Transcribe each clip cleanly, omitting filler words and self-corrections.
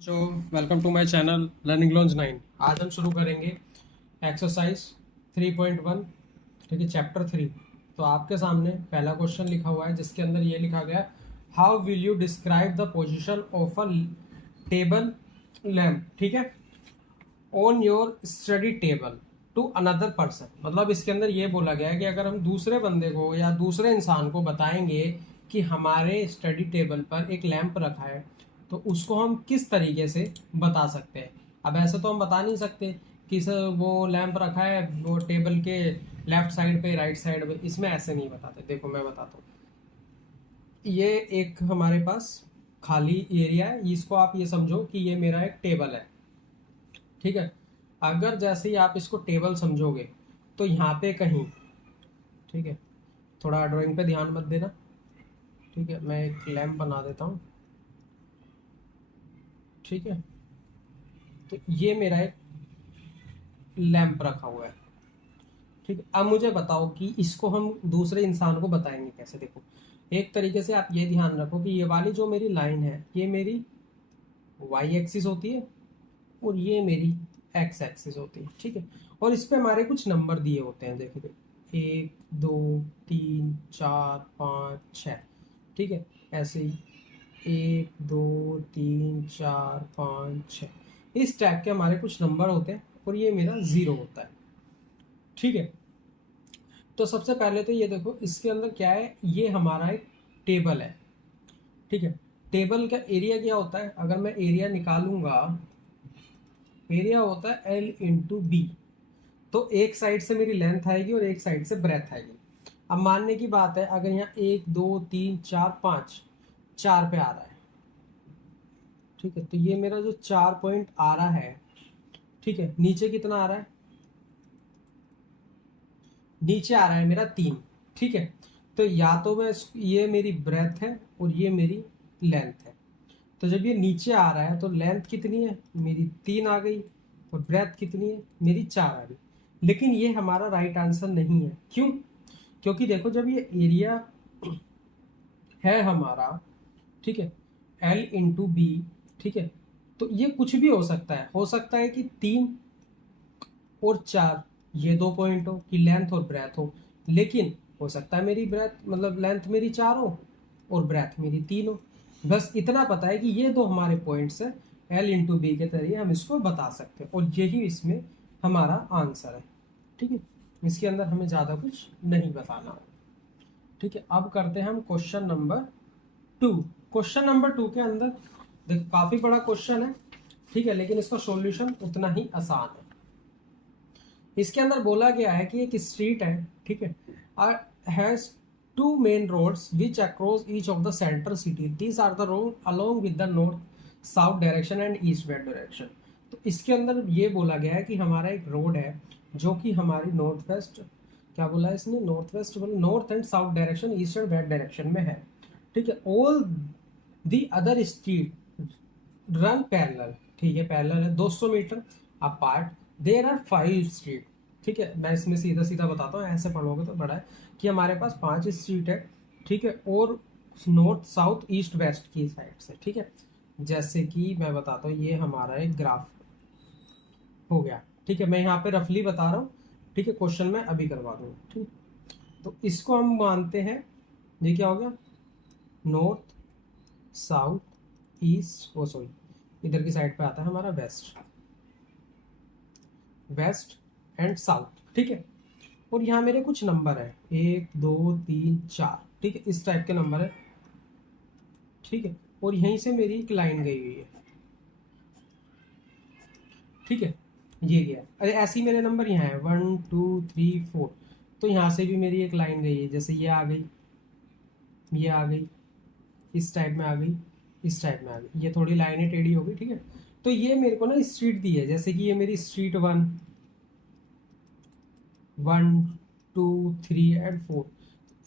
So welcome to my channel learning launch 9। आज हम शुरू करेंगे एक्सरसाइज 3.1, ठीक है, चैप्टर 3। तो आपके सामने पहला क्वेश्चन लिखा हुआ है जिसके अंदर ये लिखा गया, how will you describe the position of a table lamp, ठीक है, on your study table to another person. मतलब इसके अंदर ये बोला गया है कि अगर हम दूसरे बंदे को या दूसरे इंसान को बताएंगे कि हमारे स्टडी टेबल पर एक लैंप रखा है तो उसको हम किस तरीके से बता सकते हैं। अब ऐसे तो हम बता नहीं सकते कि सर वो लैंप रखा है वो टेबल के लेफ्ट साइड पे राइट साइड पे, इसमें ऐसे नहीं बताते। देखो मैं बताता हूँ, ये एक हमारे पास खाली एरिया है, इसको आप ये समझो कि ये मेरा एक टेबल है, ठीक है। अगर जैसे ही आप इसको टेबल समझोगे तो यहाँ पे कहीं, ठीक है, थोड़ा ड्राइंग पे ध्यान मत देना, ठीक है, मैं एक लैंप बना देता हूँ, ठीक है। तो ये मेरा एक लैंप रखा हुआ है, ठीक है। अब मुझे बताओ कि इसको हम दूसरे इंसान को बताएंगे कैसे। देखो एक तरीके से आप ये ध्यान रखो कि ये वाली जो मेरी लाइन है ये मेरी वाई एक्सिस होती है और ये मेरी एक्स एक्सिस होती है, ठीक है। और इस पे हमारे कुछ नंबर दिए होते हैं, देखो 1 2 3 4 5 6, ठीक है। ऐसे ही 1 2 3 4 5 6 इस टैग के हमारे कुछ नंबर होते हैं और ये मेरा 0 होता है, ठीक है। तो सबसे पहले तो ये देखो इसके अंदर क्या है, ये हमारा एक टेबल है, ठीक है। टेबल का एरिया क्या होता है, अगर मैं एरिया निकालूंगा, एरिया होता है L इंटू बी। तो एक साइड से मेरी लेंथ आएगी और एक साइड से ब्रेथ आएगी। अब मानने की बात है अगर यहाँ 1 2 3 4 5 4 पे आ रहा है, ठीक है, तो ये मेरा जो 4 पॉइंट आ रहा है, ठीक है, नीचे कितना आ रहा है, नीचे आ रहा है मेरा 3, ठीक है। तो या तो मैं ये मेरी ब्रेथ है और ये मेरी लेंथ है। तो जब ये नीचे आ रहा है तो लेंथ कितनी है मेरी 3 आ गई और ब्रेथ कितनी है मेरी 4 आ गई। लेकिन ये हमारा राइट आंसर नहीं है, क्यों? क्योंकि देखो जब ये एरिया है हमारा, ठीक है, L इंटू बी, ठीक है, तो ये कुछ भी हो सकता है कि 3 और 4 ये 2 पॉइंट हो कि लेंथ और ब्रेथ हो। लेकिन हो सकता है मेरी ब्रेथ मतलब लेंथ मेरी 4 हो और ब्रेथ मेरी 3 हो। बस इतना पता है कि ये दो हमारे पॉइंट्स है, L इंटू बी के जरिए हम इसको बता सकते हैं और यही इसमें हमारा आंसर है, ठीक है। इसके अंदर हमें ज़्यादा कुछ नहीं बताना है, ठीक है। अब करते हैं हम क्वेश्चन नंबर 2। क्वेश्चन नंबर 2 के अंदर देख काफ़ी बड़ा क्वेश्चन है, ठीक है, लेकिन इसका सॉल्यूशन उतना ही आसान है। इसके अंदर बोला गया है कि एक स्ट्रीट है, ठीक है, has 2 main roads which across each of the central city. These are the road along with the north south direction and east west direction. तो इसके अंदर ये बोला गया है कि हमारा एक रोड है जो कि हमारी नॉर्थ वेस्ट, क्या बोला है इसने, नॉर्थ वेस्ट बोला, north and south direction, east and west direction में है, ठीक है। All the other street run parallel, ठीक है, पैरेलल है 200 metre apart. There are 5 street, ठीक है। मैं इसमें सीधा सीधा बताता हूँ, ऐसे पढ़ोगे तो बड़ा है कि हमारे पास 5 स्ट्रीट है, ठीक है, और नॉर्थ साउथ ईस्ट वेस्ट की साइड से, ठीक है। जैसे कि मैं बताता हूँ, ये हमारा एक ग्राफ हो गया, ठीक है। मैं यहाँ पे रफली बता रहा हूँ, ठीक है, क्वेश्चन में अभी करवा दूंगा, ठीक। तो इसको हम मानते हैं, ये क्या हो गया, नॉर्थ साउथ ईस्ट, ओ सॉरी इधर की साइड पे आता है हमारा वेस्ट, वेस्ट एंड साउथ, ठीक है। और यहाँ मेरे कुछ नंबर है 1 2 3 4, ठीक है, इस टाइप के नंबर है, ठीक है। और यहीं से मेरी एक लाइन गई हुई है, ठीक है, ये गया। अरे ऐसे ही मेरे नंबर यहाँ है 1 2 3 4। तो यहाँ से भी मेरी एक लाइन गई है, जैसे ये आ गई, ये आ गई, इस टाइप में आ गई, इस टाइप में आ गई, ये थोड़ी लाइनें टेढ़ी हो गई, ठीक है। तो ये मेरे को ना स्ट्रीट दी है, जैसे कि ये मेरी स्ट्रीट 1 1 2 3 एंड 4,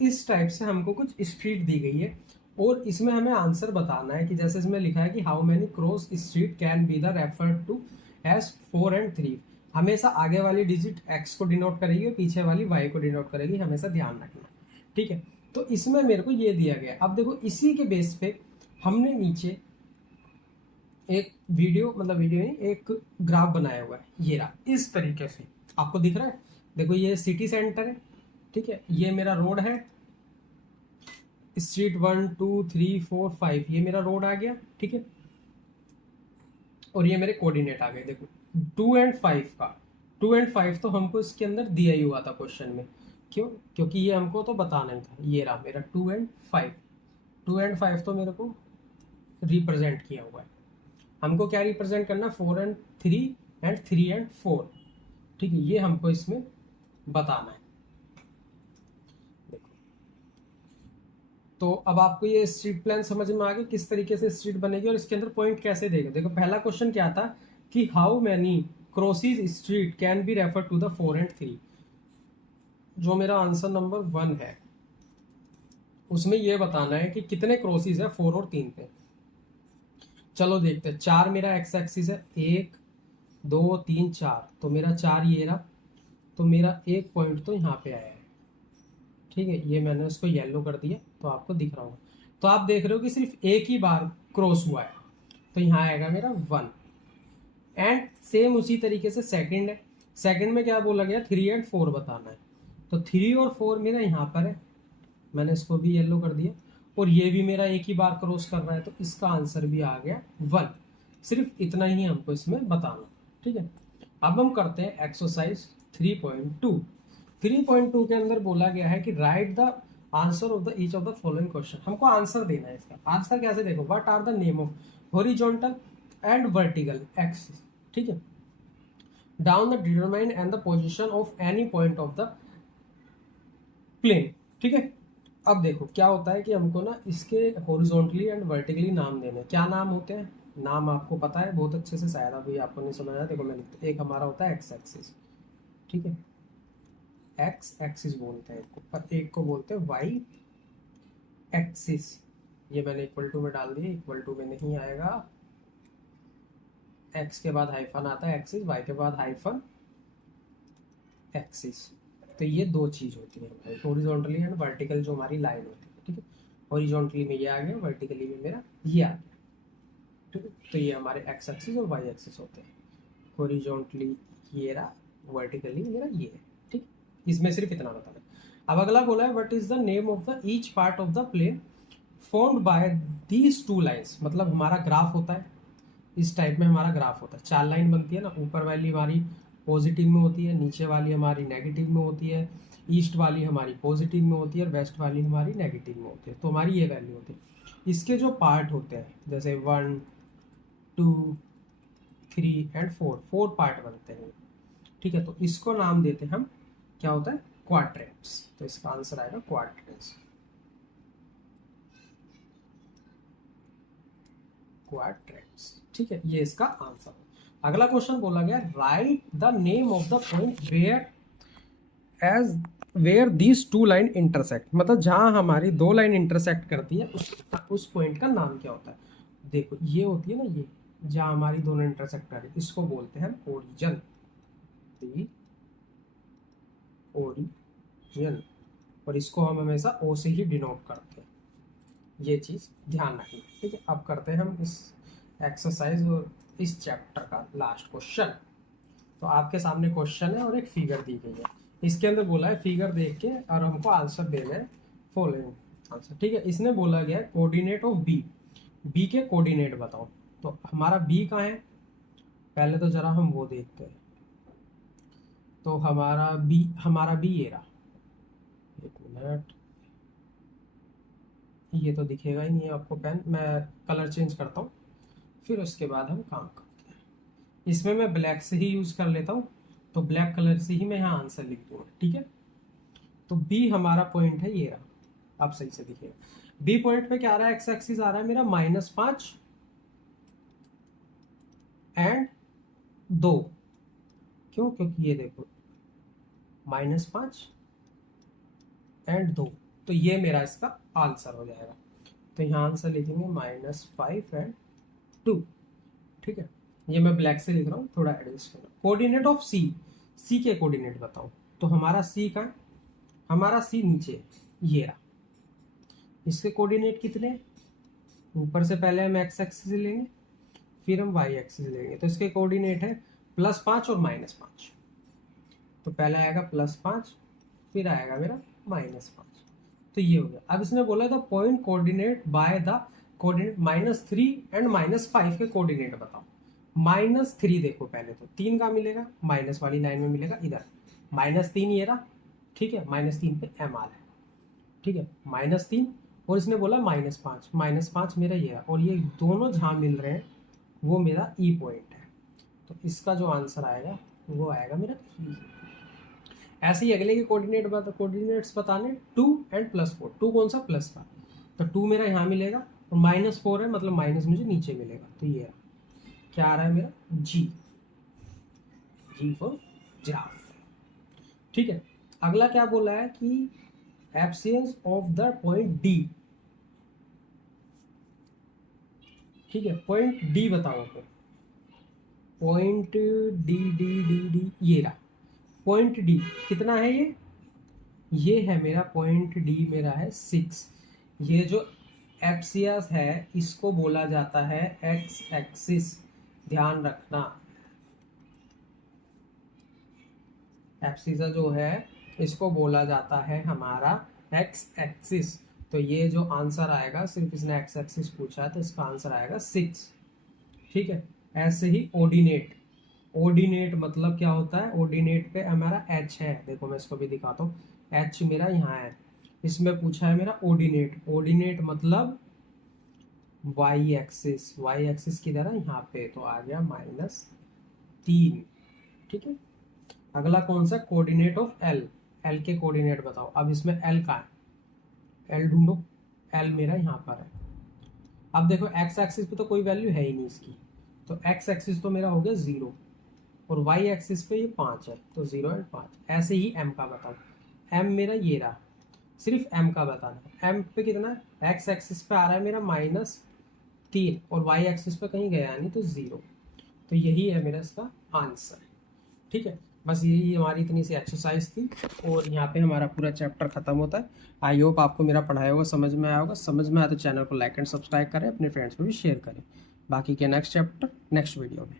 इस टाइप से हमको कुछ स्ट्रीट दी गई है। और इसमें हमें आंसर बताना है कि जैसे इसमें लिखा है कि how many cross street can be the referred to as 4 and 3। हमेशा आगे वाली डिजिट x को डिनोट करेगी और पीछे वाली y को डिनोट करेगी, हमेशा ध्यान रखना, ठीक है। तो इसमें मेरे को ये दिया गया। अब देखो इसी के बेस पे हमने नीचे एक वीडियो मतलब वीडियो नहीं, एक ग्राफ बनाया हुआ है, ये रहा इस तरीके से, आपको दिख रहा है। देखो ये सिटी सेंटर है, ठीक है, ये मेरा रोड है, स्ट्रीट 1 2 3 4 5, ये मेरा रोड आ गया, ठीक है, और ये मेरे कोऑर्डिनेट आ गए। देखो 2 और 5 का, 2 और 5 तो हमको इसके अंदर दिया ही हुआ था क्वेश्चन में, क्यों, क्योंकि ये हमको तो बताना ही था। ये रहा मेरा 2 और 5, 2 और 5 तो मेरे को रिप्रेजेंट किया हुआ है। हमको क्या रिप्रेजेंट करना, 4 और 3 एंड 3 और 4, ठीक है, ये हमको इसमें बताना है। देखो तो अब आपको ये स्ट्रीट प्लान समझ में आ गया, किस तरीके से स्ट्रीट बनेगी और इसके अंदर पॉइंट कैसे देगा। देखो पहला क्वेश्चन क्या था कि how many crosses street can be refer to the 4 और 3, जो मेरा आंसर नंबर 1 है, उसमें ये बताना है कि कितने क्रॉसेस है 4 और 3 पे। चलो देखते हैं, 4 मेरा एक्स एक्सिस है, 1 2 3 4, तो मेरा 4 ये रहा, तो मेरा एक पॉइंट तो यहाँ पे आया है, ठीक है, ये मैंने उसको येलो कर दिया तो आपको दिख रहा होगा। तो आप देख रहे हो कि सिर्फ एक ही बार क्रॉस हुआ है, तो यहाँ आएगा मेरा 1। एंड सेम उसी तरीके से सेकंड है, सेकंड में क्या बोला गया, 3 और 4 बताना है, तो 3 और 4 मेरा यहाँ पर है, मैंने इसको भी येलो कर दिया, और ये भी मेरा एक ही बार क्रॉस कर रहा है, तो इसका आंसर भी आ गया 1। सिर्फ इतना ही हमको इसमें बताना, ठीक है। अब हम करते हैं एक्सरसाइज 3.2। 3.2 के अंदर बोला गया है कि write the answer of the each of the following question. हमको आंसर देना है इसका। आंसर कैसे, देखो what are the name of horizontal and vertical axis, ठीक है, down the determine and the position of any point of the plane, ठीक है। अब देखो क्या होता है कि हमको ना इसके हॉरिजॉन्टली एंड वर्टिकली नाम देने, क्या नाम होते हैं, नाम आपको पता है बहुत अच्छे से, शायद अभी आपको नहीं समझा। देखो मैं लिखता, एक हमारा होता है एक्स एक्सिस, ठीक है, एक्स एक्सिस बोलते हैं एक को, और एक को बोलते हैं वाई एक्सिस। ये मैंने इक्वल टू में डाल दिया, इक्वल टू में नहीं आएगा, एक्स के बाद हाइफन आता है एक्सिस, वाई के बाद हाइफन एक्सिस। तो ये दो चीज होती है हमारी, हॉरिजॉन्टली एंड वर्टिकल जो हमारी लाइन होती है, ठीक है, हॉरिजॉन्टली में ये आ गया, वर्टिकली में मेरा ये आ गया, ठीक है। तो ये हमारे एक्स एक्सिस और वाई एक्सिस होते हैं, हॉरिजॉन्टली ये रहा, वर्टिकली मेरा ये है, ठीक, इसमें सिर्फ इतना बताना है। अब अगला बोला है what is the name of the each part of the plane formed by these 2 lines. मतलब हमारा ग्राफ होता है, इस टाइप में हमारा ग्राफ होता है, 4 लाइन बनती है ना, ऊपर वाली हमारी पॉजिटिव में होती है, नीचे वाली हमारी नेगेटिव में होती है, ईस्ट वाली हमारी पॉजिटिव में होती है और वेस्ट वाली हमारी नेगेटिव में होती है, तो हमारी ये वैल्यू होती है। इसके जो पार्ट होते हैं जैसे 1 2 3 एंड 4, 4 पार्ट बनते हैं, ठीक है, तो इसको नाम देते हैं हम, क्या होता है, क्वाड्रेंट्स। तो इसका आंसर आएगा क्वाड्रेंट्स, क्वाड्रेंट्स, ठीक है, ये इसका आंसर है। अगला क्वेश्चन बोला गया write the name of the point where these 2 line intersect. मतलब जहां हमारी 2 लाइन इंटरसेक्ट करती है उस पॉइंट का नाम क्या होता है। देखो ये होती है ना, ये जहां हमारी दोनों इंटरसेक्ट कर रही है, इसको बोलते हैं ओरिजिन, ओरिजिन, और इसको हम हमेशा ओ से ही डिनोट करते हैं, ये चीज ध्यान रखना, ठीक है। अब करते हैं हम इस एक्सरसाइज और इस चैप्टर का लास्ट क्वेश्चन। तो आपके सामने क्वेश्चन है और एक फिगर दी गई है, इसके अंदर बोला है फिगर देख के और हमको आंसर देना है, फॉलोइंग आंसर, ठीक है। इसने बोला गया है कोऑर्डिनेट ऑफ बी, बी के कोऑर्डिनेट बताओ। तो हमारा बी कहाँ है, पहले तो जरा हम वो देखते हैं। तो हमारा बी ये रहा, एक मिनट, ये तो दिखेगा ही नहीं है आपको पेन, मैं कलर चेंज करता हूँ, फिर उसके बाद हम काम करते हैं। इसमें मैं ब्लैक से ही यूज कर लेता हूँ, तो ब्लैक कलर से ही मैं यहाँ आंसर लिख दूंगा, ठीक है। तो बी हमारा पॉइंट है ये रहा, आप सही से दिखेगा। बी पॉइंट पे क्या आ रहा है, एक्स एक्सिस आ रहा है मेरा -5 एंड 2, क्यों, क्योंकि ये देखो -5 एंड 2, तो ये मेरा इसका आंसर हो जाएगा। तो यहाँ आंसर लिखेंगे -5 एंड 2, ठीक है। ये मैं ब्लैक से लिख रहा हूँ, थोड़ा एडजस्ट करना। कोऑर्डिनेट ऑफ सी, सी के कोऑर्डिनेट बताओ। तो हमारा सी का, हमारा सी नीचे ये रहा, इसके कोऑर्डिनेट कितने, ऊपर से पहले हम एक्स एक्सिस लेंगे, फिर हम y एक्सिस लेंगे, तो इसके कोऑर्डिनेट है +5 और -5। तो पहले आएगा +5, फिर आएगा मेरा -5, तो ये हो गया। अब इसने बोला था point coordinate by the coordinate -3 and -5 के कोऑर्डिनेट बताओ। -3 देखो पहले तो 3 का मिलेगा, माइनस वाली लाइन में मिलेगा इधर, -3 ये रहा, ठीक है, -3 पे m आ रहा है, ठीक है, -3, और इसने बोला -5, -5 मेरा ये है, और ये दोनों जहाँ मिल रहे हैं वो मेरा ई पॉइंट है, तो इसका जो आंसर आएगा वो आएगा मेरा ई। ऐसे ही अगले के कोऑर्डिनेट्स बताने 2 एंड +4। 2 कौन सा? प्लस का, तो 2 मेरा यहाँ मिलेगा, और -4 है मतलब माइनस मुझे नीचे मिलेगा, तो ये क्या आ रहा है मेरा जी फॉर जिराफ, ठीक है। अगला क्या बोला है कि absence of the point D, ठीक है, पॉइंट डी बताओ, फिर point D D D D ये रहा पॉइंट डी, कितना है ये है मेरा पॉइंट डी मेरा है 6। ये जो एप्सियस है इसको बोला जाता है एक्स एक्सिस, ध्यान रखना, एप्सिस जो है इसको बोला जाता है हमारा एक्स एक्सिस। तो ये जो आंसर आएगा, सिर्फ इसने एक्स एक्सिस पूछा है तो इसका आंसर आएगा 6, ठीक है। ऐसे ही ऑर्डिनेट, ऑर्डिनेट मतलब क्या होता है? ऑर्डिनेट पे हमारा एच है, देखो मैं इसको भी दिखाता हूँ, एच मेरा यहाँ है, इसमें पूछा है मेरा ऑर्डिनेट। ऑर्डिनेट मतलब वाई एक्सिस, वाई एक्सिस किधर है? यहाँ पे, तो आ गया -3, ठीक है। अगला कौन सा? कोऑर्डिनेट ऑफ एल, एल के कोऑर्डिनेट बताओ। अब इसमें एल का है, एल ढूंढो, एल मेरा यहाँ पर है। अब देखो एक्स एक्सिस पे तो कोई वैल्यू है ही नहीं इसकी, तो एक्स एक्सिस तो मेरा हो गया 0, और वाई एक्सिस पे ये 5 है, तो 0 और 5। ऐसे ही एम का बताओ, एम मेरा ये रहा, सिर्फ एम का बताना है। एम पे कितना है? एक्स एक्सिस पे आ रहा है मेरा -3, और वाई एक्सिस पे कहीं गया नहीं, तो 0। तो यही है मेरा इसका आंसर, ठीक है। बस यही हमारी इतनी सी एक्सरसाइज थी, और यहाँ पे हमारा पूरा चैप्टर खत्म होता है। आई होप आपको मेरा पढ़ाया हुआ समझ में आया होगा। समझ में आया तो चैनल को लाइक एंड सब्सक्राइब करें, अपने फ्रेंड्स में भी शेयर करें। बाकी के नेक्स्ट चैप्टर नेक्स्ट वीडियो में।